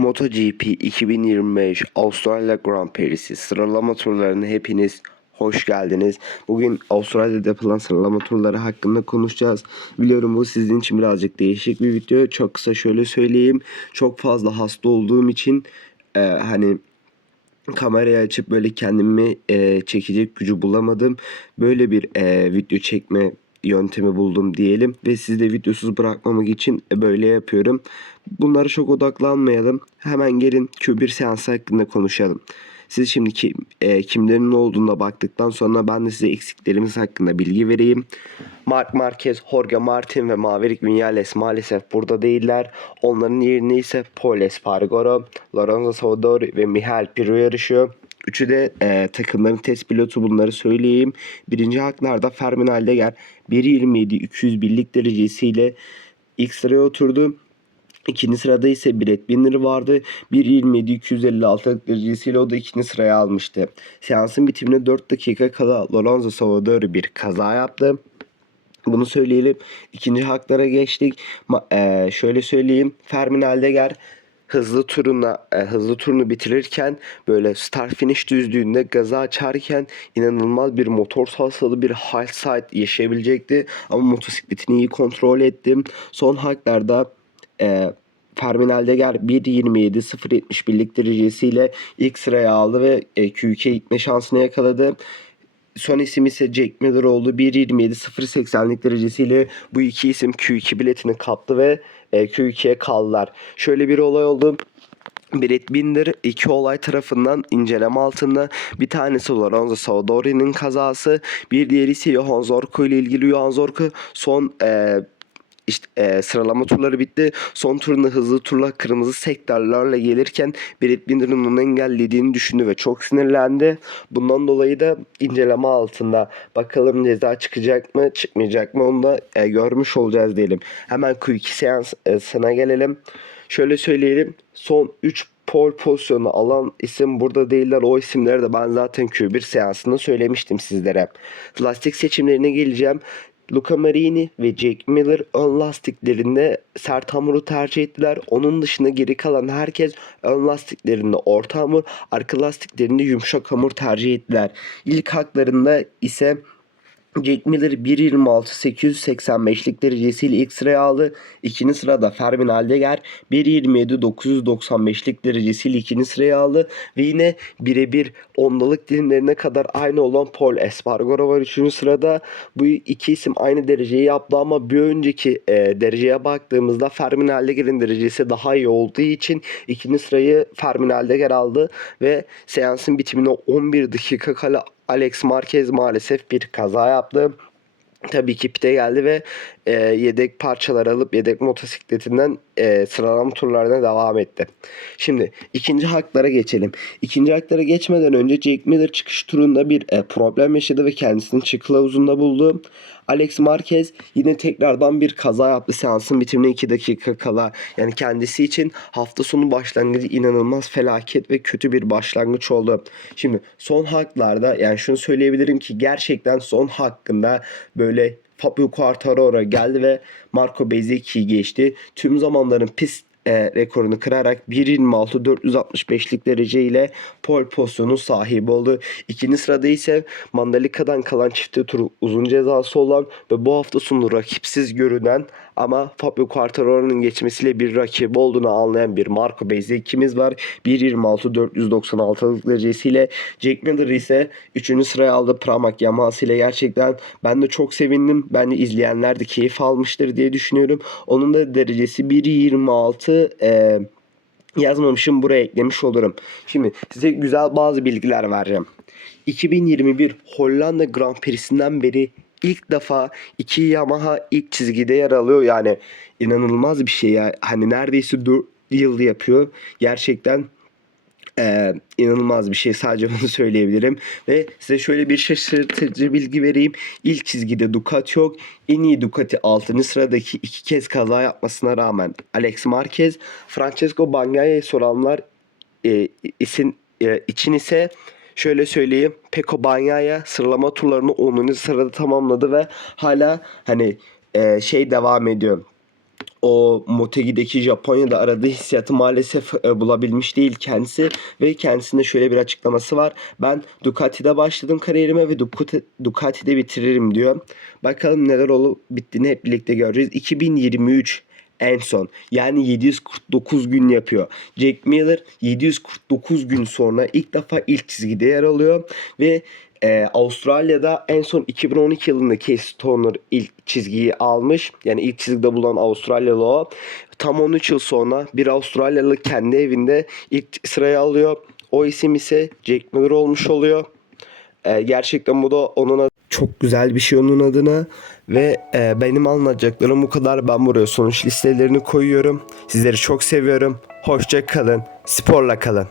MotoGP 2025 Avustralya Grand Prix'si sıralama turlarına hepiniz hoş geldiniz. Bugün Avustralya'da yapılan sıralama turları hakkında konuşacağız. Biliyorum bu sizin için birazcık değişik bir video. Çok kısa şöyle söyleyeyim. Çok fazla hasta olduğum için e, hani kamerayı açıp böyle kendimi e, çekecek gücü bulamadım. Böyle bir e, video çekme yöntemi buldum diyelim ve sizi de videosuz bırakmamak için böyle yapıyorum. Bunlara çok odaklanmayalım. Hemen gelin Q1 seansı hakkında konuşalım. Siz şimdi ki, e, kimlerin olduğuna baktıktan sonra ben de size eksiklerimiz hakkında bilgi vereyim. Mark Marquez, Jorge Martin ve Maverick Vinales maalesef burada değiller. Onların yerine ise Paul Espargaro, Lorenzo Savadori ve Mihail Pirro yarışıyor. Üçü de e, takımların test pilotu bunları söyleyeyim. Birinci haklarda Fermin Aldegar 1.27 200 birlik derecesiyle ilk sıraya oturdu. İkinci sırada ise Brett Binder vardı. 1.27 256 derecesiyle o da ikinci sıraya almıştı. Seansın bitimine 4 dakika kala Lorenzo Savadori bir kaza yaptı. Bunu söyleyelim. İkinci haklara geçtik. Ma- e, şöyle söyleyeyim. Fermin Aldegar hızlı turuna e, hızlı turunu bitirirken böyle start finish düzlüğünde gaza açarken inanılmaz bir motor salsalı bir high side yaşayabilecekti. Ama motosikletini iyi kontrol ettim. Son haklarda e, Fermin Aldegar 1.27 0.70 birlik derecesiyle ilk sıraya aldı ve e, Q2'ye gitme şansını yakaladı. Son isim ise Jack Miller oldu. 1.27 0.80'lik derecesiyle bu iki isim Q2 biletini kaptı ve e, Q2'ye kaldılar. Şöyle bir olay oldu. Brett Binder iki olay tarafından inceleme altında. Bir tanesi Lorenzo Savadori'nin kazası. Bir diğeri ise Johan Zorko ile ilgili Johan Zorko son e, işte e, sıralama turları bitti. Son turunda hızlı turla kırmızı sektörlerle gelirken Brett Binder'ın onu engellediğini düşündü ve çok sinirlendi. Bundan dolayı da inceleme altında. Bakalım ceza çıkacak mı çıkmayacak mı onu da e, görmüş olacağız diyelim. Hemen Q2 seansına gelelim. Şöyle söyleyelim. Son 3 pole pozisyonu alan isim burada değiller. O isimleri de ben zaten Q1 seansında söylemiştim sizlere. Lastik seçimlerine geleceğim. Luca Marini ve Jack Miller ön lastiklerinde sert hamuru tercih ettiler. Onun dışında geri kalan herkes ön lastiklerinde orta hamur, arka lastiklerinde yumuşak hamur tercih ettiler. İlk haklarında ise Jack Miller 1.26 885'lik derecesiyle ilk sıraya aldı. İkinci sırada Fermin Aldegar 1.27 995'lik derecesiyle ikinci sıraya aldı. Ve yine birebir ondalık dilimlerine kadar aynı olan Paul Espargaro var üçüncü sırada. Bu iki isim aynı dereceyi yaptı ama bir önceki e, dereceye baktığımızda Fermin Aldegar'ın derecesi daha iyi olduğu için ikinci sırayı Fermin Aldegar aldı ve seansın bitimine 11 dakika kala Alex Marquez maalesef bir kaza yaptı. Tabii ki pite geldi ve e, yedek parçalar alıp yedek motosikletinden e, sıralama turlarına devam etti. Şimdi ikinci haklara geçelim. İkinci haklara geçmeden önce Jake Miller çıkış turunda bir e, problem yaşadı ve kendisini çık kılavuzunda buldu. Alex Marquez yine tekrardan bir kaza yaptı seansın bitimine 2 dakika kala. Yani kendisi için hafta sonu başlangıcı inanılmaz felaket ve kötü bir başlangıç oldu. Şimdi son haklarda yani şunu söyleyebilirim ki gerçekten son hakkında böyle Fabio Quartararo geldi ve Marco Bezzecchi'yi geçti. Tüm zamanların pist e, rekorunu kırarak 1.26 465'lik derece ile pole pozisyonu sahibi oldu. İkinci sırada ise Mandalika'dan kalan çifte tur uzun cezası olan ve bu hafta sonu rakipsiz görünen ama Fabio Quartararo'nun geçmesiyle bir rakibi olduğunu anlayan bir Marco Bezzecchi'miz var. 1.26 496'lık derecesiyle Jack Miller ise 3. sıraya aldı Pramac Yamaha ile gerçekten ben de çok sevindim. Bence izleyenler de keyif almıştır diye düşünüyorum. Onun da derecesi 1.26 e, yazmamışım buraya eklemiş olurum. Şimdi size güzel bazı bilgiler vereceğim. 2021 Hollanda Grand Prix'sinden beri ilk defa iki Yamaha ilk çizgide yer alıyor. Yani inanılmaz bir şey ya. Hani neredeyse 4 yıl yapıyor. Gerçekten ee, inanılmaz bir şey sadece bunu söyleyebilirim ve size şöyle bir şaşırtıcı bilgi vereyim ilk çizgide Ducati yok en iyi Ducati 6. sıradaki iki kez kaza yapmasına rağmen Alex Marquez Francesco Bagnaglia'yı soranlar e, isin, e, için ise şöyle söyleyeyim Pecco Bagnaia sıralama turlarını 10. sırada tamamladı ve hala hani e, şey devam ediyor o Motegi'deki Japonya'da aradığı hissiyatı maalesef e, bulabilmiş değil kendisi ve kendisinde şöyle bir açıklaması var. Ben Ducati'de başladım kariyerime ve Ducati, Ducati'de bitiririm diyor. Bakalım neler olup bittiğini hep birlikte göreceğiz. 2023 en son yani 749 gün yapıyor. Jack Miller 749 gün sonra ilk defa ilk çizgide yer alıyor ve e, Avustralya'da en son 2012 yılında Casey Stoner ilk çizgiyi almış. Yani ilk çizgide bulan Avustralyalı o. Tam 13 yıl sonra bir Avustralyalı kendi evinde ilk sırayı alıyor. O isim ise Jack Miller olmuş oluyor. E, gerçekten bu da onun adı- çok güzel bir şey onun adına ve e, benim anlatacaklarım bu kadar. Ben buraya sonuç listelerini koyuyorum. Sizleri çok seviyorum. Hoşça kalın. Sporla kalın.